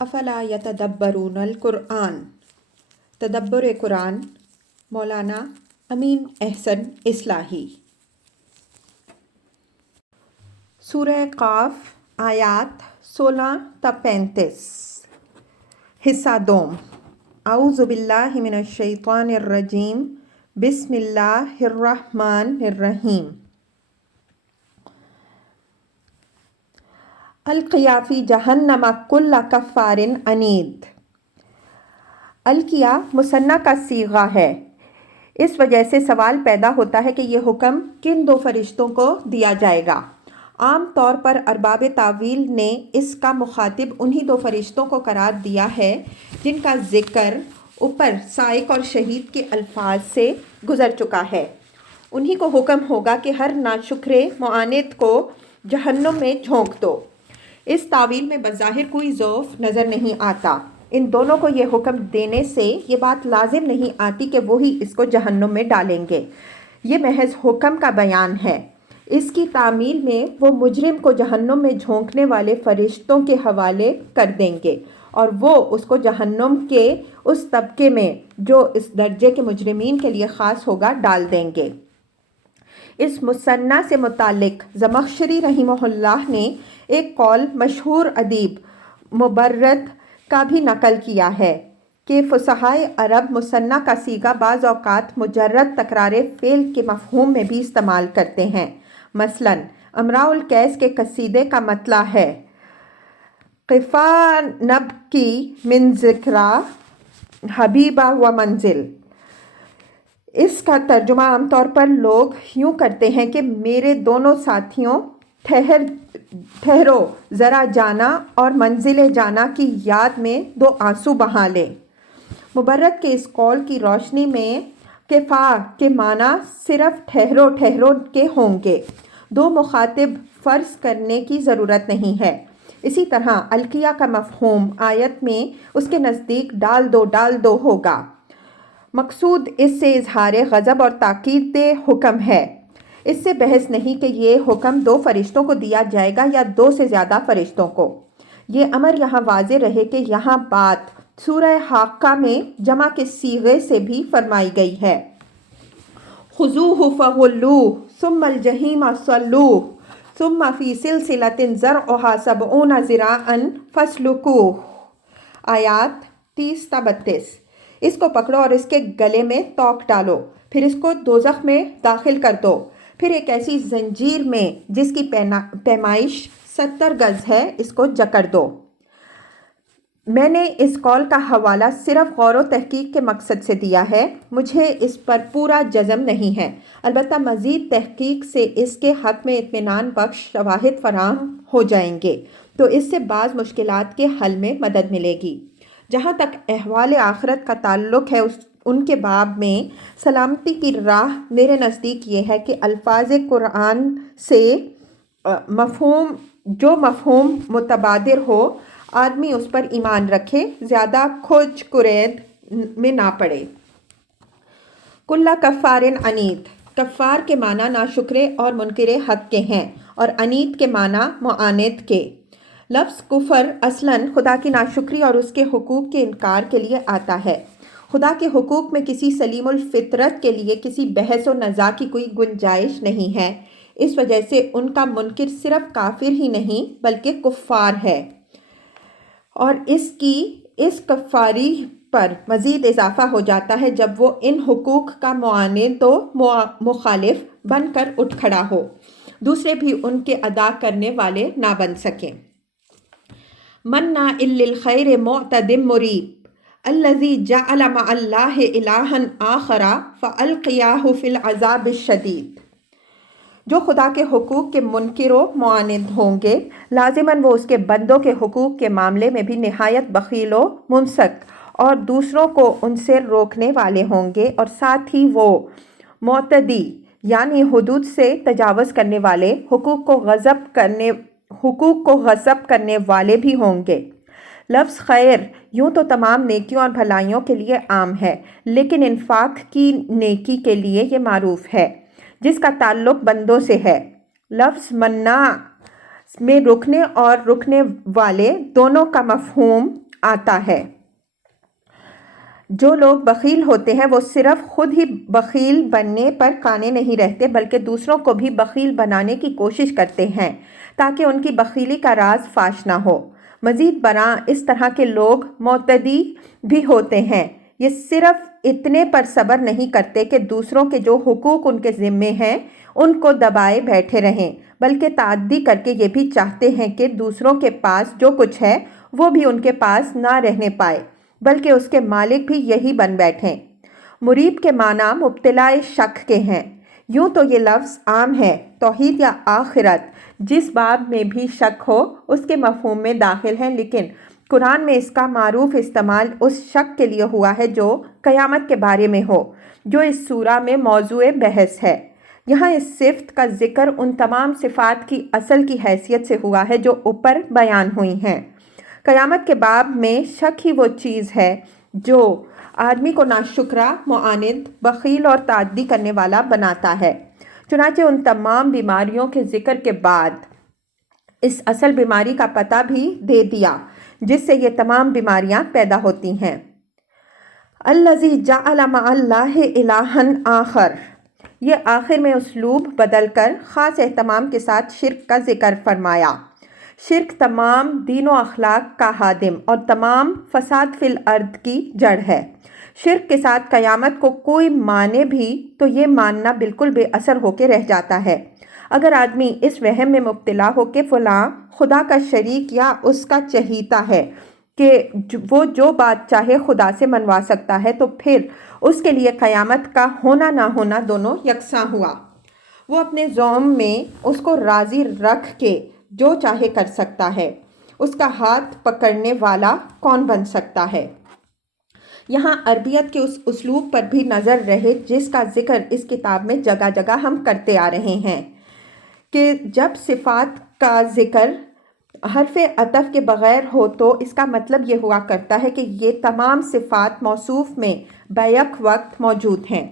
افلا یتدبرون القرآن، تدبر قرآن، مولانا امین احسن اصلاحی۔ سورہ قاف آیات 16 تا 35۔ حصہ دوم۔ اعوذ باللہ من الشیطان الرجیم، بسم اللہ الرحمن الرحیم۔ القیا فی جہنم کل کفار عنید۔ القیا مثنیٰ کا صیغہ ہے، اس وجہ سے سوال پیدا ہوتا ہے کہ یہ حکم کن دو فرشتوں کو دیا جائے گا؟ عام طور پر ارباب تاویل نے اس کا مخاطب انہی دو فرشتوں کو قرار دیا ہے جن کا ذکر اوپر سائق اور شہید کے الفاظ سے گزر چکا ہے۔ انہی کو حکم ہوگا کہ ہر ناشکر معاند کو جہنم میں جھونک دو۔ اس تاویل میں بظاہر کوئی ضعف نظر نہیں آتا۔ ان دونوں کو یہ حکم دینے سے یہ بات لازم نہیں آتی کہ وہی اس کو جہنم میں ڈالیں گے، یہ محض حکم کا بیان ہے۔ اس کی تعمیل میں وہ مجرم کو جہنم میں جھونکنے والے فرشتوں کے حوالے کر دیں گے اور وہ اس کو جہنم کے اس طبقے میں جو اس درجے کے مجرمین کے لیے خاص ہوگا ڈال دیں گے۔ اس مثنیٰ سے متعلق زمخشری رحمہ اللہ نے ایک قول مشہور ادیب مبرد کا بھی نقل کیا ہے کہ فصحائے عرب مثنیٰ کا صیغہ بعض اوقات مجرد تکرار فعل کے مفہوم میں بھی استعمال کرتے ہیں۔ مثلاً امراء القیس کے قصیدے کا مطلع ہے قفا نبکی من ذکرا حبیبہ و منزل۔ اس کا ترجمہ عام طور پر لوگ یوں کرتے ہیں کہ میرے دونوں ساتھیوں ٹھہرو ذرا جانا اور منزل جانا کی یاد میں دو آنسو بہا لے۔ مبرد کے اس قول کی روشنی میں کفا کے معنی صرف ٹھہرو ٹھہرو کے ہوں گے، دو مخاطب فرض کرنے کی ضرورت نہیں ہے۔ اسی طرح القیا کا مفہوم آیت میں اس کے نزدیک ڈال دو ہوگا۔ مقصود اس سے اظہار غضب اور تاکید حکم ہے۔ اس سے بحث نہیں کہ یہ حکم دو فرشتوں کو دیا جائے گا یا دو سے زیادہ فرشتوں کو۔ یہ امر یہاں واضح رہے کہ یہاں بات سورہ حاقہ میں جمع کے صیغے سے بھی فرمائی گئی ہے۔ خذوہ فغلوہ ثم الجحیم صلوہ ثم فی سلسلۃ ذرعہا 70 ذراعا فاسلکوہ۔ آیات 30 تا 32۔ اس کو پکڑو اور اس کے گلے میں توق ڈالو، پھر اس کو دوزخ میں داخل کر دو، پھر ایک ایسی زنجیر میں جس کی پیمائش 70 گز ہے اس کو جکڑ دو۔ میں نے اس قول کا حوالہ صرف غور و تحقیق کے مقصد سے دیا ہے، مجھے اس پر پورا جزم نہیں ہے، البتہ مزید تحقیق سے اس کے حق میں اطمینان بخش شواہد فراہم ہو جائیں گے تو اس سے بعض مشکلات کے حل میں مدد ملے گی۔ جہاں تک احوال آخرت کا تعلق ہے ان کے باب میں سلامتی کی راہ میرے نزدیک یہ ہے کہ الفاظ قرآن سے مفہوم متبادر ہو، آدمی اس پر ایمان رکھے، زیادہ کھوج کرید میں نہ پڑے۔ کل کفار عنید۔ کفار کے معنی ناشکرے اور منکر حق کے ہیں اور عنید کے معنی معاند کے۔ لفظ کفر اصلاً خدا کی ناشکری اور اس کے حقوق کے انکار کے لیے آتا ہے۔ خدا کے حقوق میں کسی سلیم الفطرت کے لیے کسی بحث و نزاع کی کوئی گنجائش نہیں ہے، اس وجہ سے ان کا منکر صرف کافر ہی نہیں بلکہ کفار ہے، اور اس کفاری پر مزید اضافہ ہو جاتا ہے جب وہ ان حقوق کا معاند و مخالف بن کر اٹھ کھڑا ہو، دوسرے بھی ان کے ادا کرنے والے نہ بن سکیں۔ مناع للخیر معتد مریب الذی جعل مع اللہ الہا آخر فالقیاہ فی العذاب الشدید۔ جو خدا کے حقوق کے منکر و معاند ہوں گے، لازماً وہ اس کے بندوں کے حقوق کے معاملے میں بھی نہایت بخیل و ممسک اور دوسروں کو ان سے روکنے والے ہوں گے، اور ساتھ ہی وہ معتدی یعنی حدود سے تجاوز کرنے والے، حقوق کو غصب کرنے والے بھی ہوں گے۔ لفظ خیر یوں تو تمام نیکیوں اور بھلائیوں کے لیے عام ہے، لیکن انفاق کی نیکی کے لیے یہ معروف ہے جس کا تعلق بندوں سے ہے۔ لفظ مناع میں رکنے اور رکنے والے دونوں کا مفہوم آتا ہے۔ جو لوگ بخیل ہوتے ہیں وہ صرف خود ہی بخیل بننے پر قانے نہیں رہتے بلکہ دوسروں کو بھی بخیل بنانے کی کوشش کرتے ہیں تاکہ ان کی بخیلی کا راز فاش نہ ہو۔ مزید برآں اس طرح کے لوگ معتدی بھی ہوتے ہیں۔ یہ صرف اتنے پر صبر نہیں کرتے کہ دوسروں کے جو حقوق ان کے ذمے ہیں ان کو دبائے بیٹھے رہیں، بلکہ تعدی کر کے یہ بھی چاہتے ہیں کہ دوسروں کے پاس جو کچھ ہے وہ بھی ان کے پاس نہ رہنے پائے بلکہ اس کے مالک بھی یہی بن بیٹھیں۔ مریب کے معنی مبتلا شک کے ہیں۔ یوں تو یہ لفظ عام ہے، توحید یا آخرت جس باب میں بھی شک ہو اس کے مفہوم میں داخل ہے، لیکن قرآن میں اس کا معروف استعمال اس شک کے لیے ہوا ہے جو قیامت کے بارے میں ہو، جو اس سورہ میں موضوع بحث ہے۔ یہاں اس صفت کا ذکر ان تمام صفات کی اصل کی حیثیت سے ہوا ہے جو اوپر بیان ہوئی ہیں۔ قیامت کے باب میں شک ہی وہ چیز ہے جو آدمی کو ناشکرا، معاند، بخیل اور تعدی کرنے والا بناتا ہے۔ چنانچہ ان تمام بیماریوں کے ذکر کے بعد اس اصل بیماری کا پتہ بھی دے دیا جس سے یہ تمام بیماریاں پیدا ہوتی ہیں۔ الذی جعل مع اللہ الہا آخر، یہ آخر میں اسلوب بدل کر خاص اہتمام کے ساتھ شرک کا ذکر فرمایا۔ شرک تمام دین و اخلاق کا ہادم اور تمام فساد فی الارض کی جڑ ہے۔ شرک کے ساتھ قیامت کو کوئی مانے بھی تو یہ ماننا بالکل بے اثر ہو کے رہ جاتا ہے۔ اگر آدمی اس وہم میں مبتلا ہو کہ فلاں خدا کا شریک یا اس کا چہیتا ہے کہ وہ جو بات چاہے خدا سے منوا سکتا ہے تو پھر اس کے لیے قیامت کا ہونا نہ ہونا دونوں یکساں ہوا۔ وہ اپنے زعم میں اس کو راضی رکھ کے جو چاہے کر سکتا ہے، اس کا ہاتھ پکڑنے والا کون بن سکتا ہے؟ یہاں عربیت کے اس اسلوب پر بھی نظر رہے جس کا ذکر اس کتاب میں جگہ جگہ ہم کرتے آ رہے ہیں کہ جب صفات کا ذکر حرف عطف کے بغیر ہو تو اس کا مطلب یہ ہوا کرتا ہے کہ یہ تمام صفات موصوف میں بیک وقت موجود ہیں۔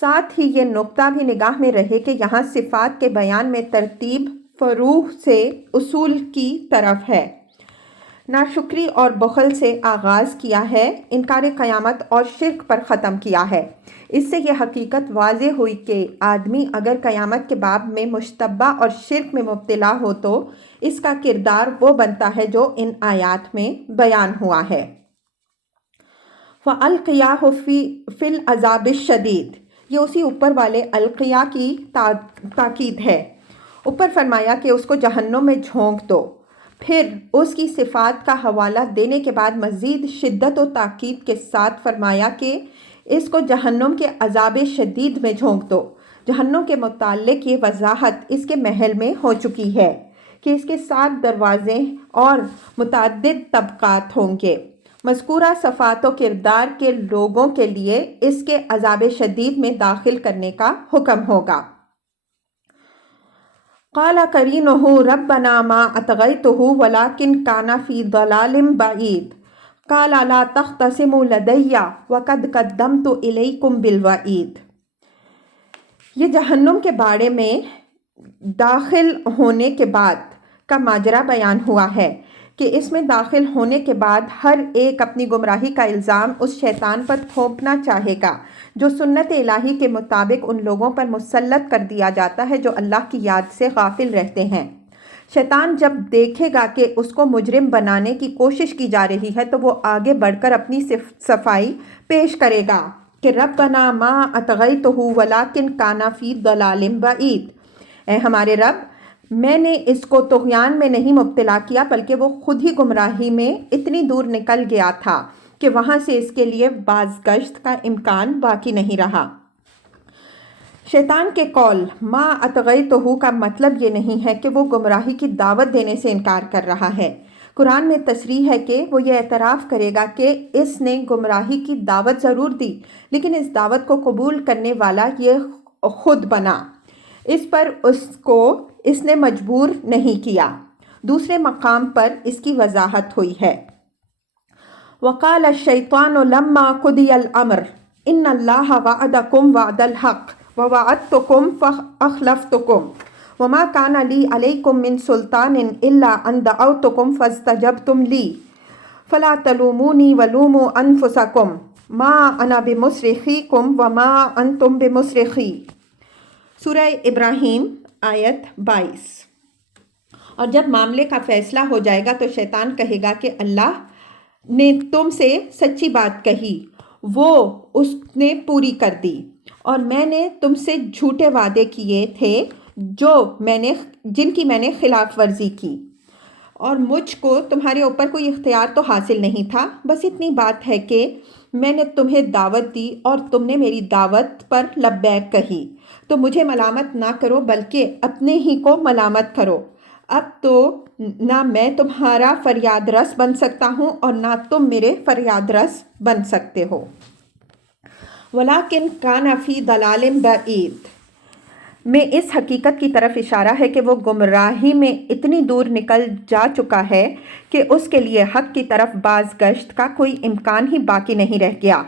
ساتھ ہی یہ نقطہ بھی نگاہ میں رہے کہ یہاں صفات کے بیان میں ترتیب فروع سے اصول کی طرف ہے۔ ناشکری اور بخل سے آغاز کیا ہے، انکار قیامت اور شرک پر ختم کیا ہے۔ اس سے یہ حقیقت واضح ہوئی کہ آدمی اگر قیامت کے باب میں مشتبہ اور شرک میں مبتلا ہو تو اس کا کردار وہ بنتا ہے جو ان آیات میں بیان ہوا ہے۔ فَأَلْقِيَاهُ فِي الْعَذَابِ الشَّدِيدِ، یہ اسی اوپر والے القیہ کی تاکید ہے۔ اوپر فرمایا کہ اس کو جہنم میں جھونک دو، پھر اس کی صفات کا حوالہ دینے کے بعد مزید شدت و تاکید کے ساتھ فرمایا کہ اس کو جہنم کے عذاب شدید میں جھونک دو۔ جہنم کے متعلق یہ وضاحت اس کے محل میں ہو چکی ہے کہ اس کے 7 دروازے اور متعدد طبقات ہوں گے۔ مذکورہ صفات و کردار کے لوگوں کے لیے اس کے عذاب شدید میں داخل کرنے کا حکم ہوگا۔ قال قرینہ ربنا ما اطغیتہ ولکن کان فی ضلال بعید قال لا تختصموا لدی وقد قدمت الیکم بالوعید۔ یہ جہنم کے باڑے میں داخل ہونے کے بعد کا ماجرا بیان ہوا ہے کہ اس میں داخل ہونے کے بعد ہر ایک اپنی گمراہی کا الزام اس شیطان پر تھوپنا چاہے گا جو سنت الہی کے مطابق ان لوگوں پر مسلط کر دیا جاتا ہے جو اللہ کی یاد سے غافل رہتے ہیں۔ شیطان جب دیکھے گا کہ اس کو مجرم بنانے کی کوشش کی جا رہی ہے تو وہ آگے بڑھ کر اپنی صفائی پیش کرے گا کہ ربنا ما اطغیتہ ولکن کان فی ضلال بعید، اے ہمارے رب میں نے اس کو طغیان میں نہیں مبتلا کیا بلکہ وہ خود ہی گمراہی میں اتنی دور نکل گیا تھا کہ وہاں سے اس کے لیے بازگشت کا امکان باقی نہیں رہا۔ شیطان کے قول ما اطغیتہ کا مطلب یہ نہیں ہے کہ وہ گمراہی کی دعوت دینے سے انکار کر رہا ہے۔ قرآن میں تصریح ہے کہ وہ یہ اعتراف کرے گا کہ اس نے گمراہی کی دعوت ضرور دی لیکن اس دعوت کو قبول کرنے والا یہ خود بنا، اس پر اس نے مجبور نہیں کیا۔ دوسرے مقام پر اس کی وضاحت ہوئی ہے۔ وقال الشیطان لما قضی الامر ان اللہ وعدکم وعد الحق ووعدتکم فاخلفتکم وما کان لی علیکم من سلطان الا ان دعوتکم فاستجبتم لی فلا تلومونی ولوموا انفسکم ما انا بمصرخیکم وما انتم بمصرخی۔ سورہ ابراہیم آیت 22۔ اور جب معاملے کا فیصلہ ہو جائے گا تو شیطان کہے گا کہ اللہ نے تم سے سچی بات کہی، وہ اس نے پوری کر دی، اور میں نے تم سے جھوٹے وعدے کیے تھے جن کی میں نے خلاف ورزی کی، اور مجھ کو تمہارے اوپر کوئی اختیار تو حاصل نہیں تھا، بس اتنی بات ہے کہ میں نے تمہیں دعوت دی اور تم نے میری دعوت پر لبیک کہی، تو مجھے ملامت نہ کرو بلکہ اپنے ہی کو ملامت کرو۔ اب تو نہ میں تمہارا فریاد رس بن سکتا ہوں اور نہ تم میرے فریاد رس بن سکتے ہو۔ وَلَٰكِنْ كَانَ فِي ضَلَالٍ بَعِيدٍ میں اس حقیقت کی طرف اشارہ ہے کہ وہ گمراہی میں اتنی دور نکل جا چکا ہے کہ اس کے لیے حق کی طرف باز گشت کا کوئی امکان ہی باقی نہیں رہ گیا۔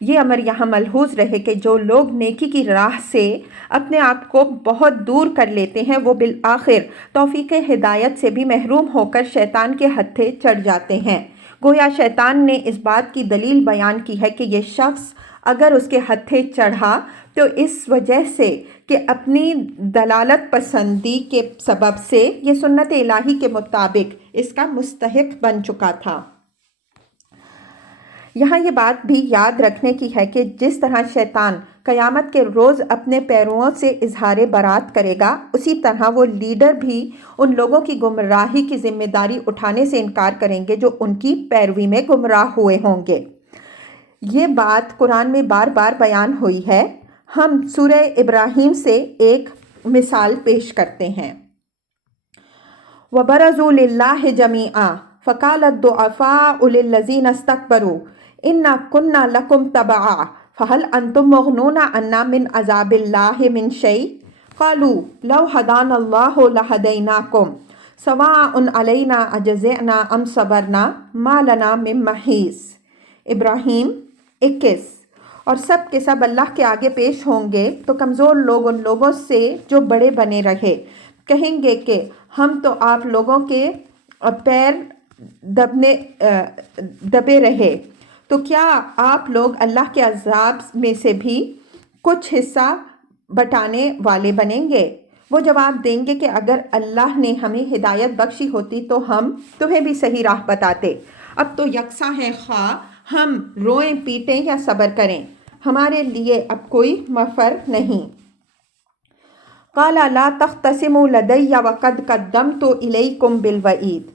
یہ امر یہاں ملحوظ رہے کہ جو لوگ نیکی کی راہ سے اپنے آپ کو بہت دور کر لیتے ہیں وہ بالآخر توفیق ہدایت سے بھی محروم ہو کر شیطان کے ہتھے چڑھ جاتے ہیں۔ گویا شیطان نے اس بات کی دلیل بیان کی ہے کہ یہ شخص اگر اس کے ہتھے چڑھا تو اس وجہ سے کہ اپنی دلالت پسندی کے سبب سے یہ سنت الہی کے مطابق اس کا مستحق بن چکا تھا۔ یہاں یہ بات بھی یاد رکھنے کی ہے کہ جس طرح شیطان قیامت کے روز اپنے پیرووں سے اظہار برات کرے گا، اسی طرح وہ لیڈر بھی ان لوگوں کی گمراہی کی ذمہ داری اٹھانے سے انکار کریں گے جو ان کی پیروی میں گمراہ ہوئے ہوں گے۔ یہ بات قرآن میں بار بار بیان ہوئی ہے۔ ہم سورہ ابراہیم سے ایک مثال پیش کرتے ہیں۔ وَبَرَزُوا لِلَّهِ جَمِيعًا فَقَالَ الضُّعَفَاءُ لِلَّذِينَ اسْتَكْبَرُوا إِنَّا كُنَّا لَكُمْ تَبَعًا فَهَلْ أَنْتُمْ مُغْنُونَ عَنَّا مِنْ عَذَابِ اللَّهِ مِنْ شَيْءٍ قَالُوا لَوْ هَدَانَا اللَّهُ لَهَدَيْنَاكُمْ سَوَاءٌ عَلَيْنَا أَجَزِعْنَا أَمْ صَبَرْنَا مَا لَنَا مِن مَحِيصٍ۔ ابراہیم 21۔ اور سب کے سب اللہ کے آگے پیش ہوں گے تو کمزور لوگ ان لوگوں سے جو بڑے بنے رہے کہیں گے کہ ہم تو آپ لوگوں کے پیر دبے رہے، تو کیا آپ لوگ اللہ کے عذاب میں سے بھی کچھ حصہ بٹانے والے بنیں گے؟ وہ جواب دیں گے کہ اگر اللہ نے ہمیں ہدایت بخشی ہوتی تو ہم تمہیں بھی صحیح راہ بتاتے۔ اب تو یکساں ہے خواہ ہم روئیں پیٹیں یا صبر کریں، ہمارے لیے اب کوئی مفر نہیں۔ قال لا تختصموا لدي وقد قدمت إليكم بالوعید۔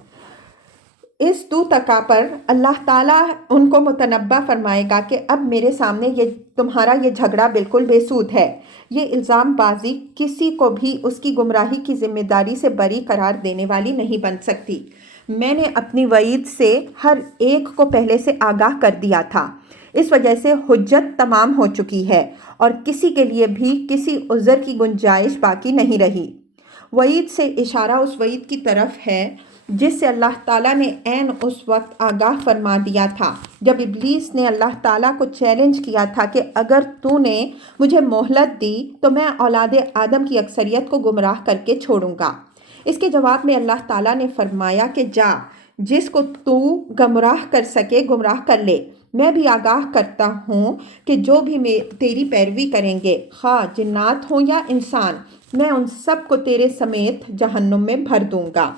اس تو تکا پر اللہ تعالیٰ ان کو متنبہ فرمائے گا کہ اب میرے سامنے تمہارا یہ جھگڑا بالکل بے سود ہے۔ یہ الزام بازی کسی کو بھی اس کی گمراہی کی ذمہ داری سے بری قرار دینے والی نہیں بن سکتی۔ میں نے اپنی وعید سے ہر ایک کو پہلے سے آگاہ کر دیا تھا، اس وجہ سے حجت تمام ہو چکی ہے اور کسی کے لیے بھی کسی عذر کی گنجائش باقی نہیں رہی۔ وعید سے اشارہ اس وعید کی طرف ہے جس سے اللہ تعالیٰ نے عین اس وقت آگاہ فرما دیا تھا جب ابلیس نے اللہ تعالیٰ کو چیلنج کیا تھا کہ اگر تو نے مجھے مہلت دی تو میں اولاد آدم کی اکثریت کو گمراہ کر کے چھوڑوں گا۔ اس کے جواب میں اللہ تعالیٰ نے فرمایا کہ جا، جس کو تو گمراہ کر سکے گمراہ کر لے۔ میں بھی آگاہ کرتا ہوں کہ جو بھی تیری پیروی کریں گے، خواہ جنات ہوں یا انسان، میں ان سب کو تیرے سمیت جہنم میں بھر دوں گا۔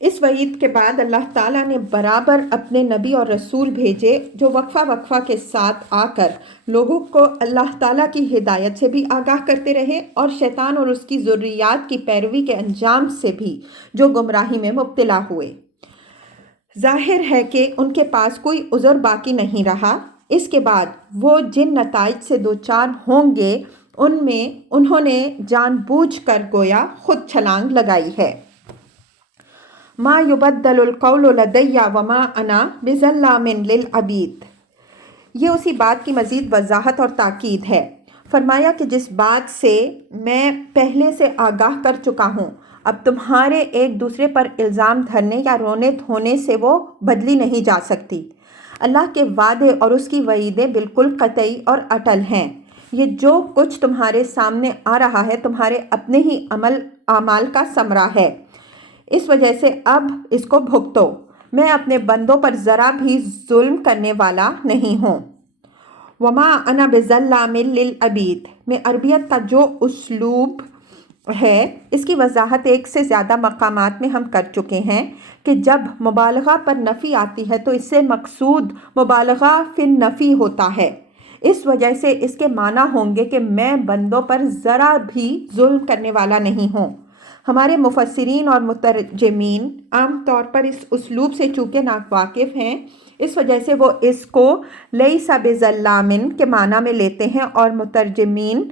اس وعید کے بعد اللہ تعالیٰ نے برابر اپنے نبی اور رسول بھیجے جو وقفہ کے ساتھ آ کر لوگوں کو اللہ تعالیٰ کی ہدایت سے بھی آگاہ کرتے رہے اور شیطان اور اس کی ذریات کی پیروی کے انجام سے بھی جو گمراہی میں مبتلا ہوئے۔ ظاہر ہے کہ ان کے پاس کوئی عذر باقی نہیں رہا۔ اس کے بعد وہ جن نتائج سے دوچار ہوں گے ان میں انہوں نے جان بوجھ کر گویا خود چھلانگ لگائی ہے۔ ما یبدل القول لدی وما انا بظلام للعبید۔ یہ اسی بات کی مزید وضاحت اور تاکید ہے۔ فرمایا کہ جس بات سے میں پہلے سے آگاہ کر چکا ہوں، اب تمہارے ایک دوسرے پر الزام دھرنے یا رونے دھونے سے وہ بدلی نہیں جا سکتی۔ اللہ کے وعدے اور اس کی وعیدیں بالکل قطعی اور اٹل ہیں۔ یہ جو کچھ تمہارے سامنے آ رہا ہے تمہارے اپنے ہی اعمال کا ثمرہ ہے، اس وجہ سے اب اس کو بھگتو۔ میں اپنے بندوں پر ذرا بھی ظلم کرنے والا نہیں ہوں۔ وما انا بظلام للعبید میں عربیت کا جو اسلوب ہے اس کی وضاحت ایک سے زیادہ مقامات میں ہم کر چکے ہیں کہ جب مبالغہ پر نفی آتی ہے تو اس سے مقصود مبالغہ فی النفی ہوتا ہے۔ اس وجہ سے اس کے معنی ہوں گے کہ میں بندوں پر ذرا بھی ظلم کرنے والا نہیں ہوں۔ ہمارے مفسرین اور مترجمین عام طور پر اس اسلوب سے چونکہ ناواقف ہیں، اس وجہ سے وہ اس کو لیس بظلام کے معنی میں لیتے ہیں اور مترجمین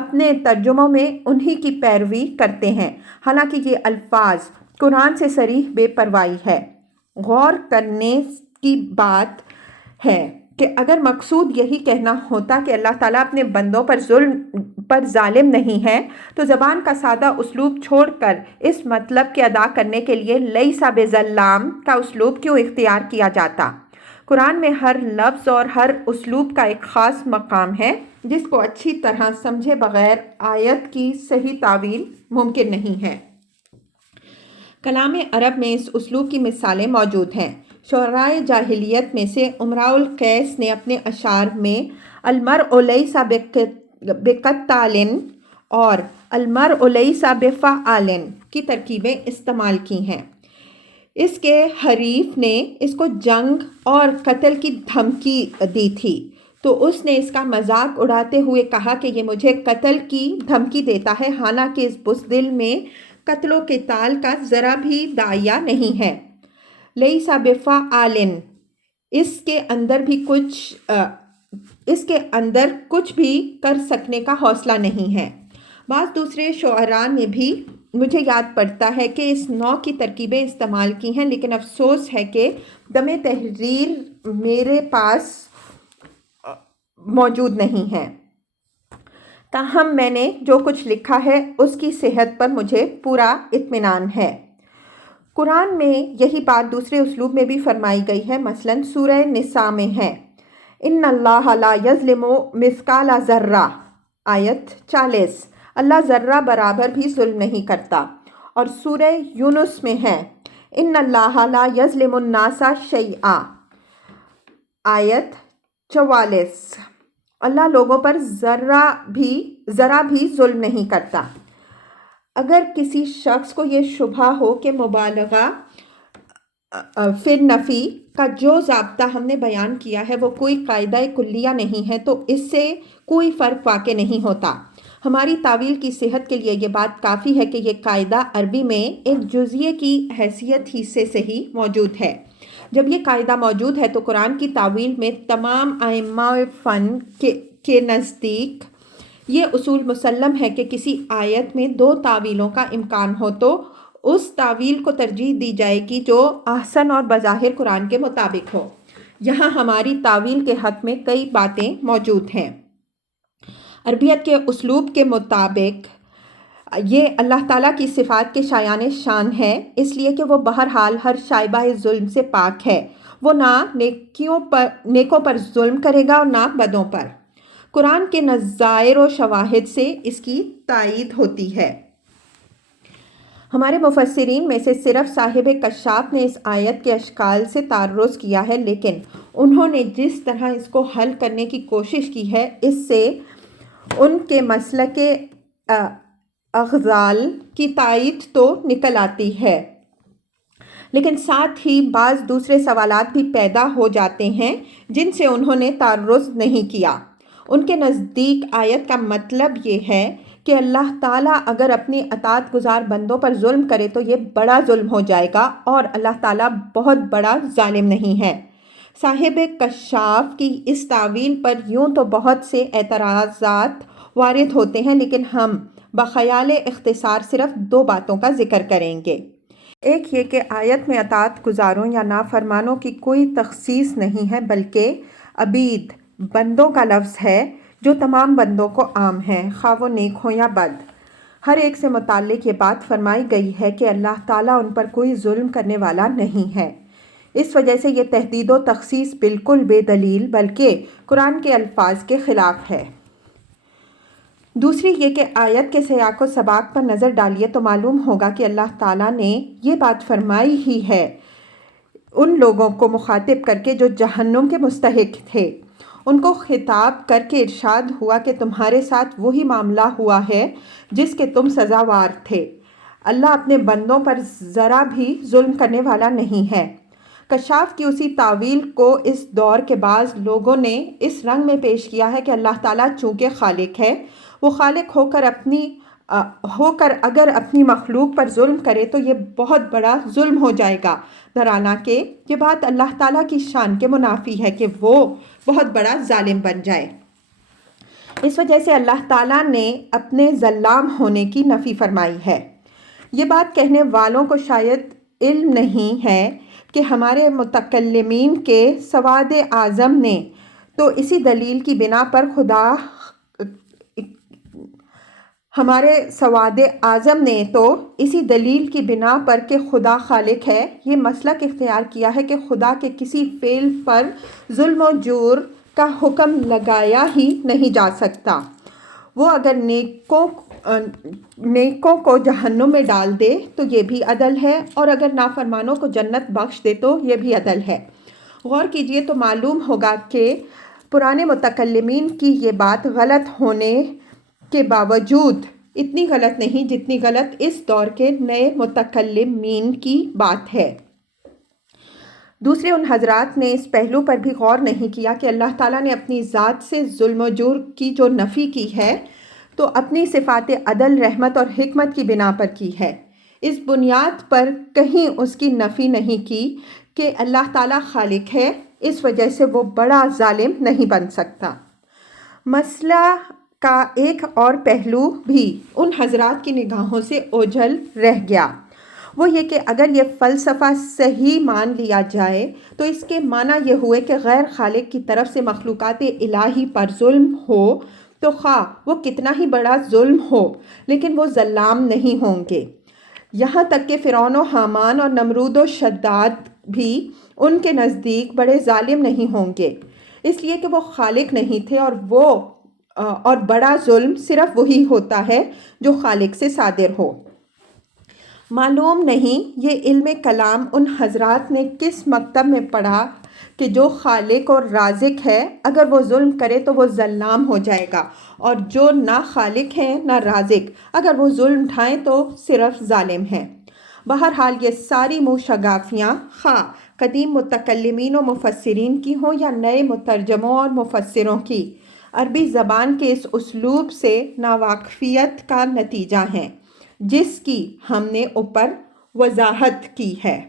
اپنے ترجموں میں انہی کی پیروی کرتے ہیں، حالانکہ یہ الفاظ قرآن سے صریح بے پرواہی ہے۔ غور کرنے کی بات ہے کہ اگر مقصود یہی کہنا ہوتا کہ اللہ تعالیٰ اپنے بندوں پر ظالم نہیں ہے تو زبان کا سادہ اسلوب چھوڑ کر اس مطلب کے ادا کرنے کے لیے لیس بظلام کا اسلوب کیوں اختیار کیا جاتا؟ قرآن میں ہر لفظ اور ہر اسلوب کا ایک خاص مقام ہے جس کو اچھی طرح سمجھے بغیر آیت کی صحیح تعویل ممکن نہیں ہے۔ کلام عرب میں اس اسلوب کی مثالیں موجود ہیں۔ شعرائے جاہلیت میں سے امراء القیس نے اپنے اشعار میں المرء لیس بقتال اور المرء لیس بفعال کی ترکیبیں استعمال کی ہیں۔ اس کے حریف نے اس کو جنگ اور قتل کی دھمکی دی تھی تو اس نے اس کا مذاق اڑاتے ہوئے کہا کہ یہ مجھے قتل کی دھمکی دیتا ہے، حالانکہ اس بزدل میں قتل و قتال کا ذرا بھی داعیہ نہیں ہے۔ لیس بفعال اس کے اندر کچھ بھی کر سکنے کا حوصلہ نہیں ہے۔ بعض دوسرے شعراء نے بھی مجھے یاد پڑتا ہے کہ اس نوع کی ترکیبیں استعمال کی ہیں، لیکن افسوس ہے کہ دم تحریر میرے پاس موجود نہیں ہے۔ تاہم میں نے جو کچھ لکھا ہے اس کی صحت پر مجھے پورا اطمینان ہے۔ قرآن میں یہی بات دوسرے اسلوب میں بھی فرمائی گئی ہے، مثلاً سورہ نساء میں ہے ان اللہ لا یظلم مثقال ذرہ، آیت 40، اللہ ذرہ برابر بھی ظلم نہیں کرتا۔ اور سورہ یونس میں ہے ان اللہ لا یظلم الناس شیئا، آیت 44، اللہ لوگوں پر ذرا بھی ظلم نہیں کرتا۔ اگر کسی شخص کو یہ شبہ ہو کہ مبالغہ فی النفی کا جو ضابطہ ہم نے بیان کیا ہے وہ کوئی قاعدہ کلیہ نہیں ہے تو اس سے کوئی فرق واقع نہیں ہوتا۔ ہماری تعویل کی صحت کے لیے یہ بات کافی ہے کہ یہ قاعدہ عربی میں ایک جزئیے کی حیثیت ہی سے ہی موجود ہے۔ جب یہ قاعدہ موجود ہے تو قرآن کی تعویل میں تمام ائمہ فن کے نزدیک یہ اصول مسلم ہے کہ کسی آیت میں دو تعویلوں کا امکان ہو تو اس تعویل کو ترجیح دی جائے گی جو احسن اور بظاہر قرآن کے مطابق ہو۔ یہاں ہماری تعویل کے حق میں کئی باتیں موجود ہیں۔ عربیت کے اسلوب کے مطابق یہ اللہ تعالیٰ کی صفات کے شایان شان ہے، اس لیے کہ وہ بہرحال ہر شائبہ ظلم سے پاک ہے۔ وہ نہ نیکوں پر ظلم کرے گا اور نہ بدوں پر۔ قرآن کے نظائر و شواہد سے اس کی تائید ہوتی ہے۔ ہمارے مفسرین میں سے صرف صاحب کشاف نے اس آیت کے اشکال سے تعرض کیا ہے، لیکن انہوں نے جس طرح اس کو حل کرنے کی کوشش کی ہے اس سے ان کے مسلک اغزال کی تائید تو نکل آتی ہے، لیکن ساتھ ہی بعض دوسرے سوالات بھی پیدا ہو جاتے ہیں جن سے انہوں نے تعرض نہیں کیا۔ ان کے نزدیک آیت کا مطلب یہ ہے کہ اللہ تعالیٰ اگر اپنی اطاعت گزار بندوں پر ظلم کرے تو یہ بڑا ظلم ہو جائے گا اور اللہ تعالیٰ بہت بڑا ظالم نہیں ہے۔ صاحب کشاف کی اس تعویل پر یوں تو بہت سے اعتراضات وارد ہوتے ہیں، لیکن ہم بخیال اختصار صرف دو باتوں کا ذکر کریں گے۔ ایک یہ کہ آیت میں اطاعت گزاروں یا نافرمانوں کی کوئی تخصیص نہیں ہے بلکہ عبید بندوں کا لفظ ہے جو تمام بندوں کو عام ہے، خواہ وہ نیک ہوں یا بد۔ ہر ایک سے متعلق یہ بات فرمائی گئی ہے کہ اللہ تعالیٰ ان پر کوئی ظلم کرنے والا نہیں ہے۔ اس وجہ سے یہ تحدید و تخصیص بالکل بے دلیل بلکہ قرآن کے الفاظ کے خلاف ہے۔ دوسری یہ کہ آیت کے سیاق و سباق پر نظر ڈالیے تو معلوم ہوگا کہ اللہ تعالیٰ نے یہ بات فرمائی ہی ہے ان لوگوں کو مخاطب کر کے جو جہنم کے مستحق تھے، ان کو خطاب کر کے ارشاد ہوا کہ تمہارے ساتھ وہی معاملہ ہوا ہے جس کے تم سزاوار تھے۔ اللہ اپنے بندوں پر ذرا بھی ظلم کرنے والا نہیں ہے۔ کشاف کی اسی تعویل کو اس دور کے بعض لوگوں نے اس رنگ میں پیش کیا ہے کہ اللہ تعالیٰ چونکہ خالق ہے، وہ خالق ہو کر اگر اپنی مخلوق پر ظلم کرے تو یہ بہت بڑا ظلم ہو جائے گا، حالانکہ یہ بات اللہ تعالیٰ کی شان کے منافی ہے کہ وہ بہت بڑا ظالم بن جائے۔ اس وجہ سے اللہ تعالیٰ نے اپنے ظلام ہونے کی نفی فرمائی ہے۔ یہ بات کہنے والوں کو شاید علم نہیں ہے کہ ہمارے متکلمین کے سواد اعظم نے تو اسی دلیل کی بنا پر کہ خدا خالق ہے، یہ مسلک اختیار کیا ہے کہ خدا کے کسی فعل پر ظلم و جور کا حکم لگایا ہی نہیں جا سکتا۔ وہ اگر نیکوں کو جہنم میں ڈال دے تو یہ بھی عدل ہے، اور اگر نافرمانوں کو جنت بخش دے تو یہ بھی عدل ہے۔ غور کیجئے تو معلوم ہوگا کہ پرانے متکلمین کی یہ بات غلط ہونے کے باوجود اتنی غلط نہیں جتنی غلط اس دور کے نئے متکلمین کی بات ہے۔ دوسرے ان حضرات نے اس پہلو پر بھی غور نہیں کیا کہ اللہ تعالیٰ نے اپنی ذات سے ظلم و جور کی جو نفی کی ہے تو اپنی صفات عدل، رحمت اور حکمت کی بنا پر کی ہے۔ اس بنیاد پر کہیں اس کی نفی نہیں کی کہ اللہ تعالیٰ خالق ہے، اس وجہ سے وہ بڑا ظالم نہیں بن سکتا۔ مسئلہ کا ایک اور پہلو بھی ان حضرات کی نگاہوں سے اوجھل رہ گیا، وہ یہ کہ اگر یہ فلسفہ صحیح مان لیا جائے تو اس کے معنی یہ ہوئے کہ غیر خالق کی طرف سے مخلوقات الہی پر ظلم ہو تو خواہ وہ کتنا ہی بڑا ظلم ہو لیکن وہ ظلام نہیں ہوں گے۔ یہاں تک کہ فرعون و حامان اور نمرود و شداد بھی ان کے نزدیک بڑے ظالم نہیں ہوں گے، اس لیے کہ وہ خالق نہیں تھے، اور بڑا ظلم صرف وہی ہوتا ہے جو خالق سے صادر ہو۔ معلوم نہیں یہ علم کلام ان حضرات نے کس مکتب میں پڑھا کہ جو خالق اور رازق ہے اگر وہ ظلم کرے تو وہ ظلام ہو جائے گا، اور جو نہ خالق ہیں نہ رازق اگر وہ ظلم اٹھائیں تو صرف ظالم ہیں۔ بہرحال یہ ساری منہ شگافیاں خواہ قدیم متکلمین و مفسرین کی ہوں یا نئے مترجموں اور مفسروں کی، عربی زبان کے اس اسلوب سے ناواقفیت کا نتیجہ ہیں جس کی ہم نے اوپر وضاحت کی ہے۔